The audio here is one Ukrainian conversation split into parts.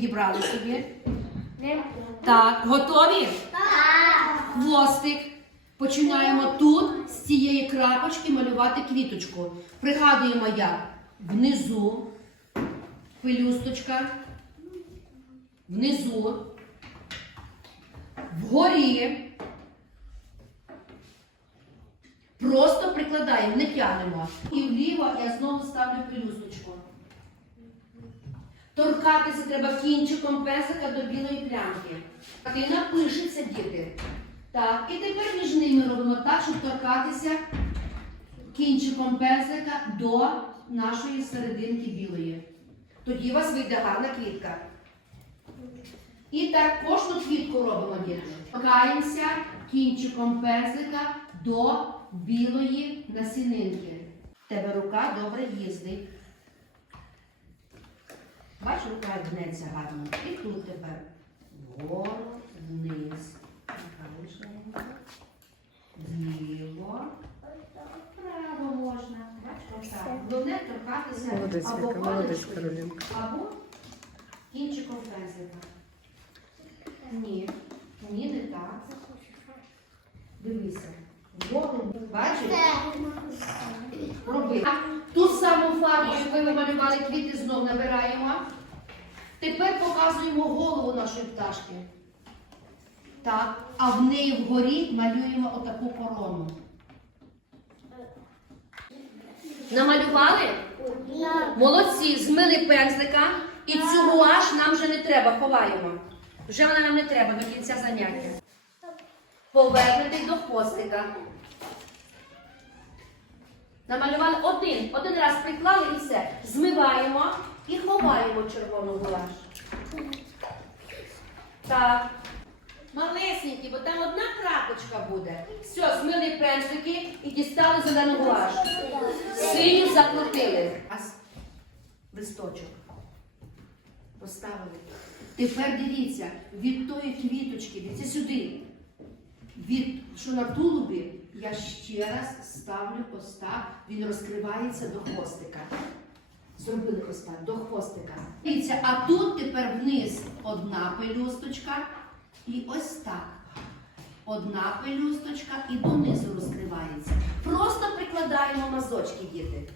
Дібрали собі. Так, готові? Хвостик. Починаємо тут з цієї крапочки малювати квіточку. Пригадуємо як внизу пелюсточка, внизу, вгорі. Просто прикладаємо, не тянемо. І вліво я знову ставлю пелюсточку. Торкатися треба кінчиком песика до білої плямки. Картина пишеться, діти. Так, і тепер між ними робимо так, щоб торкатися кінчиком пензлика до нашої серединки білої. Тоді у вас вийде гарна квітка. І так кожну квітку робимо, діти. Торкаємося кінчиком пензлика до білої насінинки. Тебе рука добре їздить. Бачиш, рука гнеться гарно. І тут тепер вгору, вниз. Зліво. Право можна. Бачиш, отак. Головне торкатися Молодець, або паличкою, або кінчиком пензлика. Ні, ні, не так. Дивися. Вгору. Бачиш? Роби. Ту саму фарбу, яку ви малювали квіти, знов набираємо. Тепер показуємо голову нашої пташки. Так, а в неї вгорі малюємо отаку корону. Намалювали? Молодці, змили пензлика і цю гуаш нам вже не треба, ховаємо. Вже вона нам не треба до кінця заняття. Повернути до хвостика. Намалювали один, один раз приклали і все. Змиваємо і ховаємо червону гуаш. Так. Малесенькі, бо там одна крапочка буде. Все, змили пензлики і дістали зелену гуаш. Синю закрутили. А листочок. Поставили. Тепер дивіться, від тої квіточки, дивіться сюди. Від що на тулубі я ще раз ставлю ось він розкривається до хвостика. Зробили ось так, до хвостика. Дивіться, а тут тепер вниз одна пелюсточка і ось так. Одна пелюсточка і донизу розкривається. Просто прикладаємо мазочки, діти.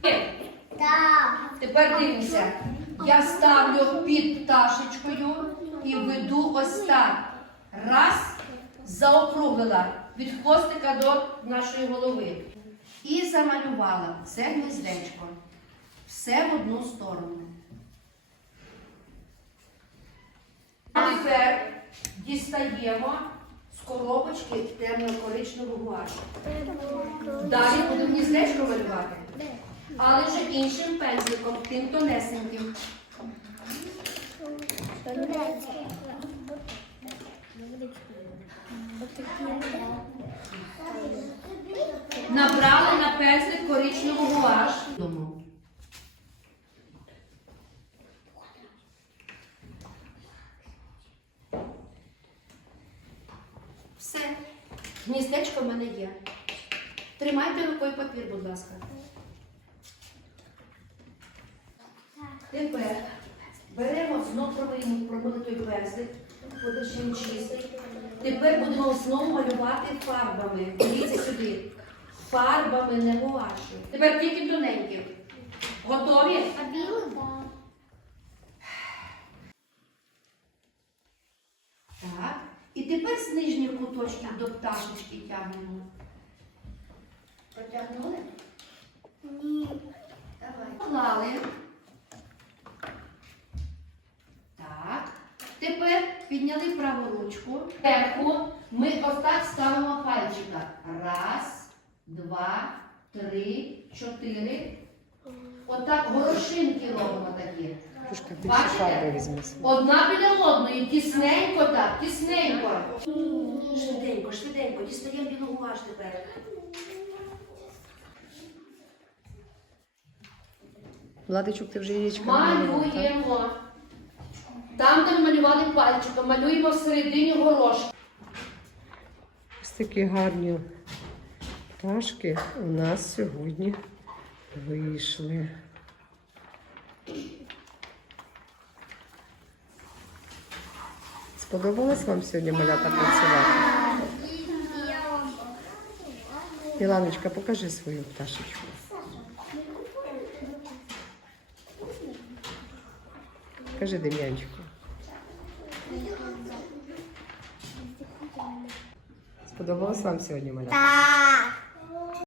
Тепер дивимося. Я ставлю під пташечкою і веду ось так. Раз, заокруглила від хвостика до нашої голови. І замалювала це гнездечко. Все в одну сторону. А тепер дістаємо з коробочки темно-коричневу гуаш. Далі будемо гніздечко малювати. Але вже іншим пензликом, тим тонесеньким. Набрали на пензлик коричневу гуаш. Все. Гніздечко в мене є. Тримайте рукою папір, будь ласка. Тепер беремо знов промиємо промили той пензлик, подишимо чистий. Тепер будемо знову малювати фарбами. Дивіться сюди. Фарбами не гуашю. Тепер тільки тоненьким. Готові? Так. І тепер з нижніх куточків до пташечки тягнемо. Протягнули? Давай. Поклали. Так. Тепер підняли праву ручку. Зверху ми ось так ставимо пальчика. Раз, два, три, чотири. Отак горошинки робимо такі. Трошки більше фарби візьми. Одна біля одної, тісненько так, тісненько. Швиденько, швиденько, дістаємо білу гуаш тепер. Владичок, ти вже яєчка намалював, так? Малюємо. Там, де малювали пальчиком, малюємо всередині горошки. Ось такі гарні пташки у нас сьогодні вийшли. Сподобалось вам сьогодні малята працювати? Міланочка, покажи свою пташечку. Кажи Дем'янчику. Сподобалось вам сьогодні малята? Так.